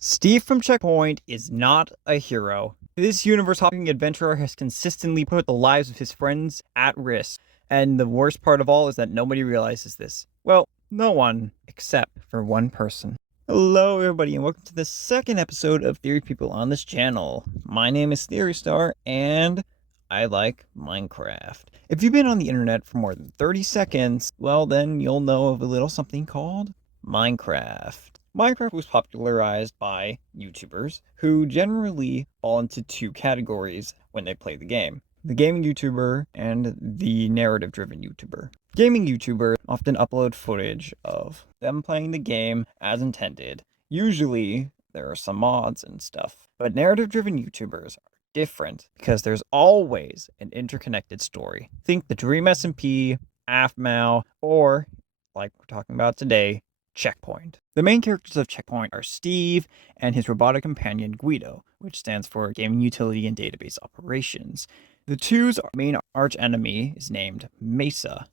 Steve from Checkpoint is not a hero. This universe-hopping adventurer has consistently put the lives of his friends at risk, and the worst part of all is that nobody realizes this. Well, no one, except for one person. Hello everybody, and welcome to the second episode of Theory People on this channel. My name is Theory Star, and I like Minecraft. If you've been on the internet for more than 30 seconds, well then you'll know of a little something called Minecraft. Minecraft was popularized by YouTubers who generally fall into two categories when they play the game: the gaming YouTuber and the narrative-driven YouTuber. Gaming YouTubers often upload footage of them playing the game as intended. Usually, there are some mods and stuff. But narrative-driven YouTubers are different because there's always an interconnected story. Think the Dream SMP, AFMAO, or, like we're talking about today, Checkpoint. The main characters of Checkpoint are Steve and his robotic companion Guido, which stands for Gaming Utility and Database Operations. The two's main archenemy is named Mesa,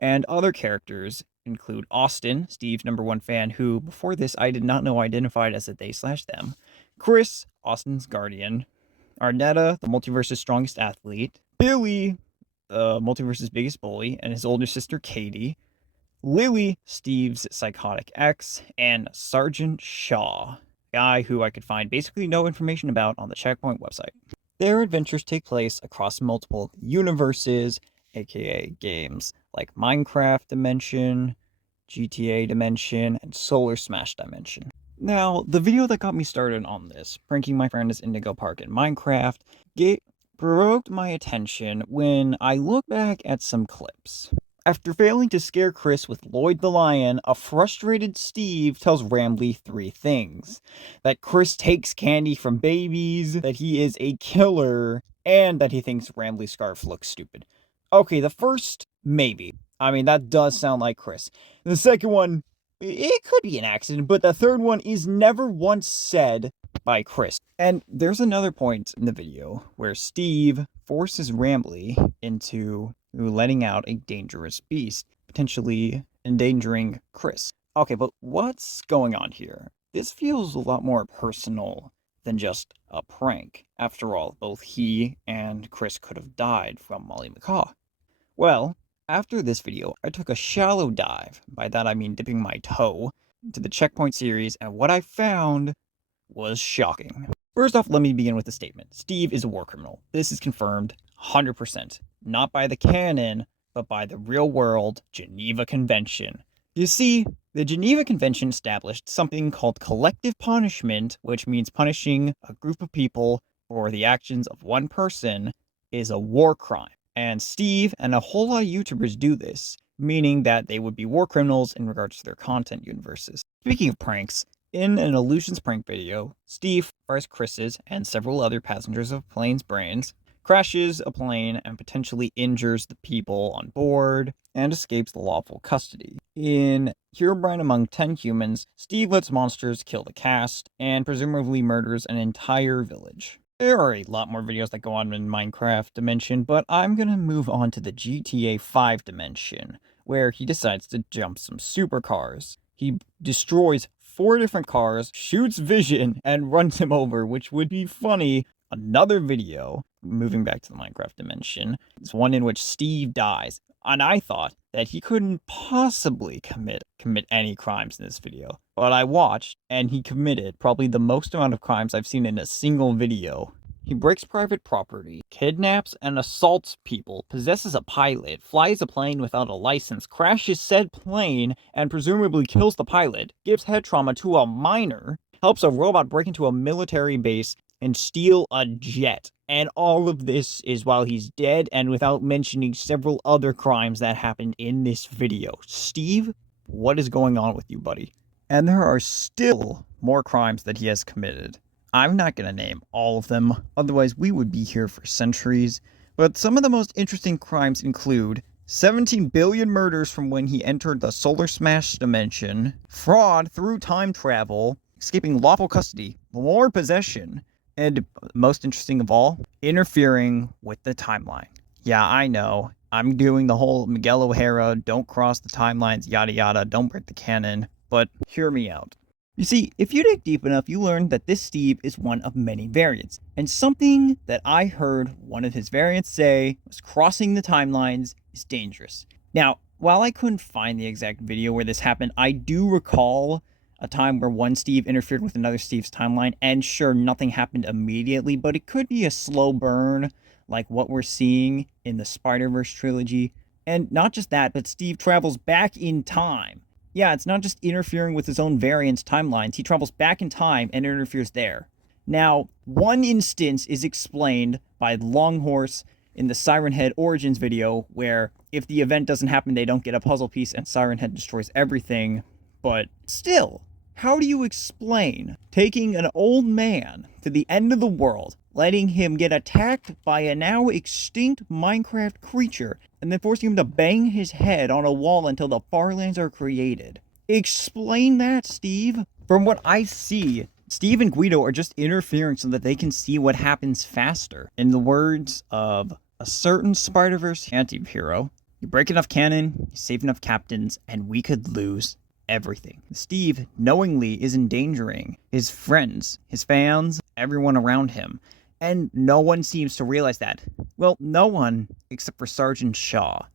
and other characters include Austin, Steve's #1 fan, who before this I did not know identified as a they/them, Chris, Austin's guardian, Arnetta, the multiverse's strongest athlete, Billy, the multiverse's biggest bully, and his older sister Katie, Lily, Steve's psychotic ex, and Sergeant Shaw, a guy who I could find basically no information about on the Checkpoint website. Their adventures take place across multiple universes, aka games like Minecraft Dimension, GTA Dimension, and Solar Smash Dimension. Now, the video that got me started on this, pranking my friend as Indigo Park in Minecraft, provoked my attention when I look back at some clips. After failing to scare Chris with Lloyd the Lion, a frustrated Steve tells Rambley 3 things: that Chris takes candy from babies, that he is a killer, and that he thinks Rambley's scarf looks stupid. Okay, the first, maybe. I mean, that does sound like Chris. The second one, it could be an accident, but the third one is never once said by Chris. And there's another point in the video where Steve forces Rambley into letting out a dangerous beast, potentially endangering Chris. Okay, but what's going on here? This feels a lot more personal than just a prank. After all, both he and Chris could have died from Molly Macaw. Well, after this video, I took a shallow dive, by that I mean dipping my toe, into the Checkpoint series, and what I found was shocking. First off, let me begin with a statement. Steve is a war criminal. This is confirmed 100%. Not by the canon, but by the real-world Geneva Convention. You see, the Geneva Convention established something called collective punishment, which means punishing a group of people for the actions of one person is a war crime. And Steve and a whole lot of YouTubers do this, meaning that they would be war criminals in regards to their content universes. Speaking of pranks, in an Illusions prank video, Steve fires Chris's and several other passengers of a plane's brains, crashes a plane and potentially injures the people on board, and escapes the lawful custody. In Herobrine Among 10 Humans, Steve lets monsters kill the cast, and presumably murders an entire village. There are a lot more videos that go on in Minecraft Dimension, but I'm gonna move on to the GTA 5 Dimension, where he decides to jump some supercars. He destroys 4 different cars, shoots Vision, and runs him over, which would be funny. Another video, moving back to the Minecraft Dimension, is one in which Steve dies, and I thought that he couldn't possibly commit any crimes in this video. But I watched, and he committed probably the most amount of crimes I've seen in a single video. He breaks private property, kidnaps and assaults people, possesses a pilot, flies a plane without a license, crashes said plane, and presumably kills the pilot, gives head trauma to a miner, helps a robot break into a military base, and steal a jet. And all of this is while he's dead and without mentioning several other crimes that happened in this video. Steve, what is going on with you, buddy? And there are still more crimes that he has committed. I'm not going to name all of them, otherwise we would be here for centuries, but some of the most interesting crimes include 17 billion murders from when he entered the Solar Smash Dimension, fraud through time travel, escaping lawful custody, more possession, and most interesting of all, interfering with the timeline. Yeah, I know, I'm doing the whole Miguel O'Hara, don't cross the timelines, yada yada, don't break the canon, but hear me out. You see, if you dig deep enough, you learn that this Steve is one of many variants. And something that I heard one of his variants say was crossing the timelines is dangerous. Now, while I couldn't find the exact video where this happened, I do recall a time where one Steve interfered with another Steve's timeline, and sure, nothing happened immediately, but it could be a slow burn like what we're seeing in the Spider-Verse trilogy. And not just that, but Steve travels back in time. Yeah, it's not just interfering with his own variant's timelines. He travels back in time and interferes there. Now, one instance is explained by Longhorse in the Siren Head Origins video, where if the event doesn't happen, they don't get a puzzle piece and Siren Head destroys everything. But still, how do you explain taking an old man to the end of the world, letting him get attacked by a now extinct Minecraft creature, and then forcing him to bang his head on a wall until the Farlands are created? Explain that, Steve. From what I see, Steve and Guido are just interfering so that they can see what happens faster. In the words of a certain Spider-Verse anti-hero, you break enough canon, you save enough captains, and we could lose everything. Steve knowingly is endangering his friends, his fans, everyone around him. And no one seems to realize that. Well, no one except for Sergeant Shaw.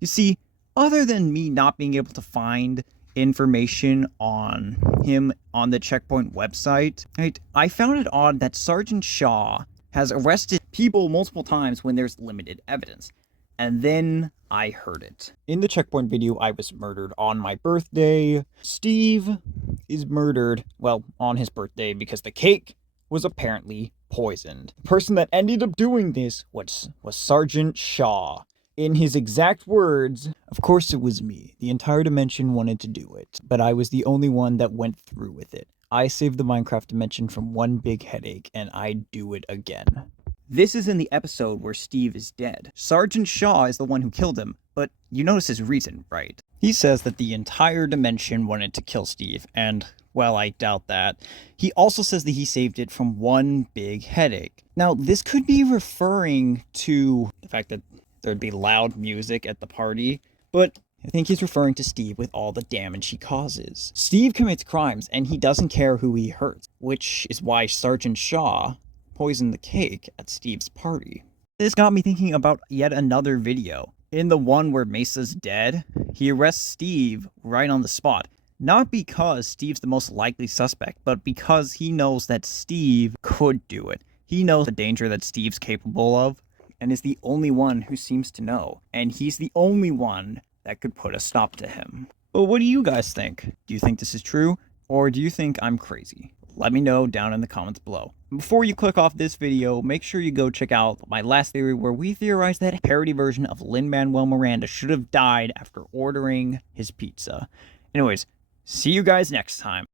You see, other than me not being able to find information on him on the Checkpoint website, right, I found it odd that Sergeant Shaw has arrested people multiple times when there's limited evidence. And then I heard it. In the Checkpoint video, I was murdered on my birthday. Steve is murdered, well, on his birthday because the cake was apparently poisoned. The person that ended up doing this was Sergeant Shaw. In his exact words, of course it was me. The entire dimension wanted to do it, but I was the only one that went through with it. I saved the Minecraft dimension from one big headache, and I'd do it again. This is in the episode where Steve is dead. Sergeant Shaw is the one who killed him, but you notice his reason, right? He says that the entire dimension wanted to kill Steve, and, well, I doubt that. He also says that he saved it from one big headache. Now, this could be referring to the fact that there'd be loud music at the party, but I think he's referring to Steve with all the damage he causes. Steve commits crimes, and he doesn't care who he hurts, which is why Sergeant Shaw poisoned the cake at Steve's party. This got me thinking about yet another video. In the one where Mesa's dead, he arrests Steve right on the spot. Not because Steve's the most likely suspect, but because he knows that Steve could do it. He knows the danger that Steve's capable of, and is the only one who seems to know. And he's the only one that could put a stop to him. But what do you guys think? Do you think this is true? Or do you think I'm crazy? Let me know down in the comments below. Before you click off this video, make sure you go check out my last theory where we theorized that a parody version of Lin-Manuel Miranda should have died after ordering his pizza. Anyways, see you guys next time.